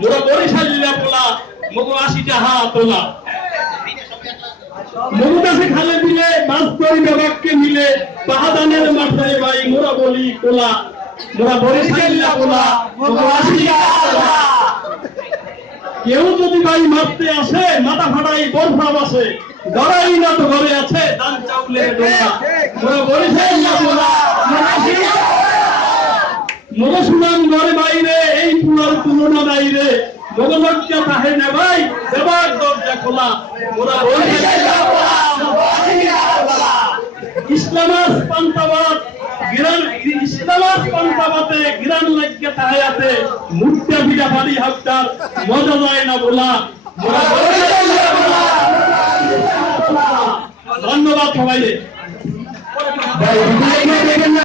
মোরা বরিশালীলা পোলা মগো আশিটা হাত তোলা। মমতাসে খালে দিলে মাছ ধরি বাবাকে মিলে বাহাদানের মাথায় ভাই মোরা বলি কোলা মোরা বরিশাল্লা কোলা মোরা আশিয়া কোলা। কেউ যদি ভাই মারতে আসে, মাথা ফাটাই বরফা বাসে গড়াই না তো ঘরে আছে ধান চাউলের ডোলা। মোরা কোলা মোরা আশিয়া মোরা সুনাম ঘরে বাইরে, এই পুরার তুলনা মগলজ্জা তাহে না ভাই দেবার দরজা খোলা কোলা ইসলামাস পান্তাবাদ গিরান ইসলামাস পান্তাবাতে গিরান লাগিয়ে তাহায়াতে বাড়ি মজা যায় না বলা। ধন্যবাদ সবাইকে ভাই